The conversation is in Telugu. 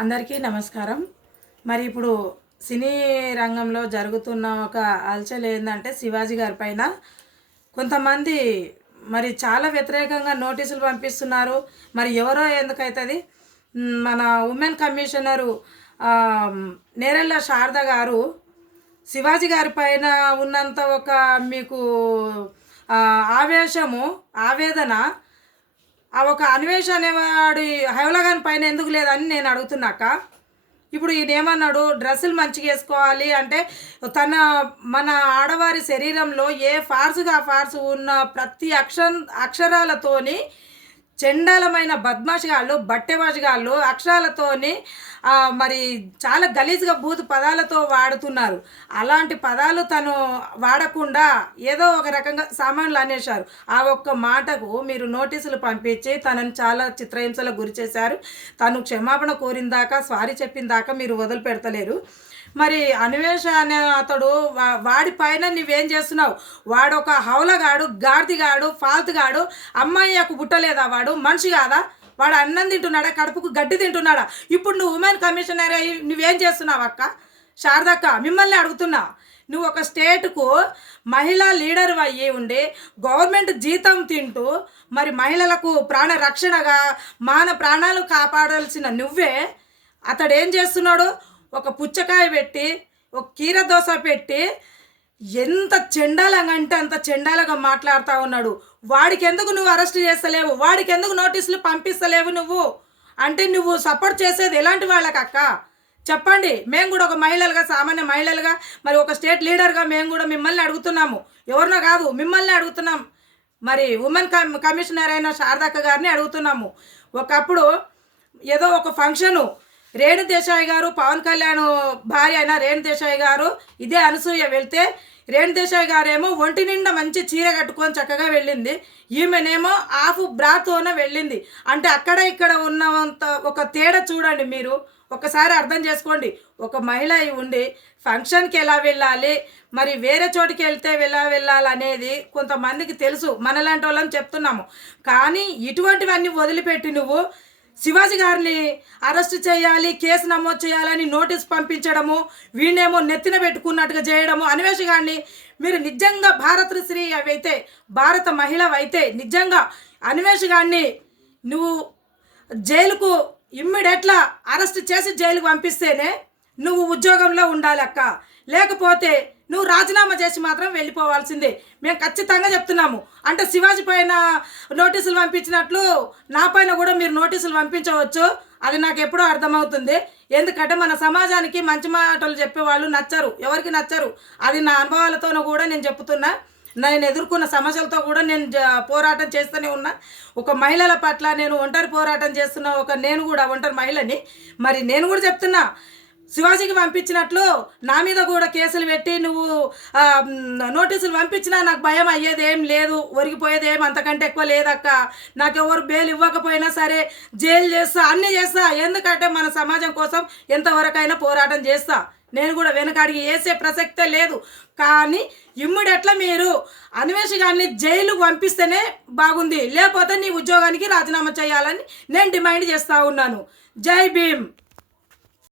అందరికీ నమస్కారం. మరి ఇప్పుడు సినీ రంగంలో జరుగుతున్న ఒక అలచల్ ఏంటంటే శివాజీ గారి పైన కొంతమంది మరి చాలా వ్యతిరేకంగా నోటీసులు పంపిస్తున్నారు. మరి ఎవరో ఎందుకైతుంది? మన ఉమెన్ కమిషనరు నేరెళ్ళ శారద గారు శివాజీ గారి పైన ఉన్నంత ఒక మీకు ఆవేశము ఆవేదన ఆ ఒక అన్వేష్ అనేవాడు హైవలగాన్ పైన ఎందుకు లేదని నేను అడుగుతున్నాక ఇప్పుడు ఈయన ఏమన్నాడు? డ్రెస్సులు మంచిగా వేసుకోవాలి అంటే తన మన ఆడవారి శరీరంలో ఏ ఫార్స్గా ఫార్స్ ఉన్న ప్రతి అక్ష అక్షరాలతోని చెండాలమైన బద్మాషగాళ్ళు బట్టెబాషగాళ్ళు అక్షరాలతోని మరి చాలా గలీజ్గా బూతు పదాలతో వాడుతున్నారు. అలాంటి పదాలు తను వాడకుండా ఏదో ఒక రకంగా సామాన్లు అనేశారు. ఆ ఒక్క మాటకు మీరు నోటీసులు పంపించి తనని చాలా చిత్రహింసలకు గురి చేశారు. తను క్షమాపణ కోరిందాక స్వారీ సారీ మీరు వదిలిపెడతలేరు. మరి అన్వేష అనే అతడు వా- వాడి పైన నువ్వేం చేస్తున్నావు? వాడు ఒక హౌలగాడు గాడిదిగాడు ఫాల్తుగాడు అమ్మాయికు పుట్టలేదా వాడు? మనిషి కాదా? వాడు అన్నం తింటున్నాడా? కడుపుకు గడ్డి తింటున్నాడా? ఇప్పుడు నువ్వు ఉమెన్ కమిషనర్ అయ్యి నువ్వేం చేస్తున్నావు అక్క? శారదక్క మిమ్మల్ని అడుగుతున్నా. నువ్వు ఒక స్టేట్కు మహిళా లీడర్ అయ్యి ఉండి గవర్నమెంట్ జీతం తింటూ మరి మహిళలకు ప్రాణ రక్షణగా మాన ప్రాణాలు కాపాడాల్సిన నువ్వే అతడు ఏం చేస్తున్నాడు? ఒక పుచ్చకాయ పెట్టి ఒక కీర దోశ పెట్టి ఎంత చెండాలంగా అంటే అంత చెండాలంగా మాట్లాడుతూ ఉన్నాడు. వాడికి ఎందుకు నువ్వు అరెస్ట్ చేస్తలేవు? వాడికి ఎందుకు నోటీసులు పంపిస్తలేవు నువ్వు? అంటే నువ్వు సపోర్ట్ చేసేది ఎలాంటి వాళ్ళకి అక్క? చెప్పండి. మేము కూడా ఒక మహిళలుగా సామాన్య మహిళలుగా మరి ఒక స్టేట్ లీడర్గా మేము కూడా మిమ్మల్ని అడుగుతున్నాము. ఎవరినో కాదు మిమ్మల్ని అడుగుతున్నాం. మరి ఉమెన్ కమి కమిషనర్ అయిన శారదక్క గారిని అడుగుతున్నాము. ఒకప్పుడు ఏదో ఒక ఫంక్షను రేణు దేశాయ్ గారు పవన్ కళ్యాణ్ భార్య అయిన రేణు దేశాయ్ గారు ఇదే అనసూయ వెళ్తే రేణు దేశాయ్ గారేమో ఒంటి నిండా మంచి చీర కట్టుకొని చక్కగా వెళ్ళింది. ఈమెనేమో హాఫ్ బ్రాతోనే వెళ్ళింది. అంటే అక్కడ ఇక్కడ ఉన్నంత ఒక తేడా చూడండి మీరు. ఒకసారి అర్థం చేసుకోండి. ఒక మహిళ అయి ఉండి ఫంక్షన్కి ఎలా వెళ్ళాలి? మరి వేరే చోటికి వెళ్తే ఎలా వెళ్ళాలి అనేది కొంతమందికి తెలుసు. మనలాంటి వాళ్ళని చెప్తున్నాము. కానీ ఇటువంటివన్నీ వదిలిపెట్టి నువ్వు శివాజీ గారిని అరెస్ట్ చేయాలి కేసు నమోదు చేయాలని నోటీస్ పంపించడము వీణేమో నెత్తిన పెట్టుకున్నట్టుగా చేయడము. అన్వేష్ గారిని మీరు నిజంగా భారతశ్రీ అవైతే భారత మహిళ అయితే నిజంగా అన్వేష్ గారిని నువ్వు జైలుకు ఇమ్మీడియట్లా అరెస్ట్ చేసి జైలుకు పంపిస్తేనే నువ్వు ఉద్యోగంలో ఉండాలి అక్క. లేకపోతే నువ్వు రాజీనామా చేసి మాత్రం వెళ్ళిపోవాల్సిందే. మేము ఖచ్చితంగా చెప్తున్నాము. అంటే శివాజీ పైన నోటీసులు పంపించినట్లు నా పైన కూడా మీరు నోటీసులు పంపించవచ్చు. అది నాకు ఎప్పుడో అర్థమవుతుంది. ఎందుకంటే మన సమాజానికి మంచి మాటలు చెప్పేవాళ్ళు నచ్చరు. ఎవరికి నచ్చరు? అది నా అనుభవాలతోనూ కూడా నేను చెప్తున్నా. నేను ఎదుర్కొన్న సమస్యలతో కూడా నేను జ- పోరాటం చేస్తూనే ఉన్నా. ఒక మహిళల పట్ల నేను ఒంటరి పోరాటం చేస్తున్న ఒక నేను కూడా ఒంటరి మహిళని. మరి నేను కూడా చెప్తున్నా. శివాజీకి పంపించినట్లు నా మీద కూడా కేసులు పెట్టి నువ్వు నోటీసులు పంపించినా నాకు భయం అయ్యేది ఏం లేదు ఒరిగిపోయేది ఏం అంతకంటే ఎక్కువ లేదక్క. నాకు ఎవరు బెయిల్ ఇవ్వకపోయినా సరే జైలు చేస్తా అన్నీ చేస్తా. ఎందుకంటే మన సమాజం కోసం ఎంతవరకైనా పోరాటం చేస్తా. నేను కూడా వెనకాడికి వేసే ప్రసక్తే లేదు. కానీ ఇమ్మడెట్లా మీరు అన్వేష్ గారిని జైలుకు పంపిస్తేనే బాగుంది. లేకపోతే నీ ఉద్యోగానికి రాజీనామా చేయాలని నేను డిమాండ్ చేస్తూ ఉన్నాను. జై భీమ్.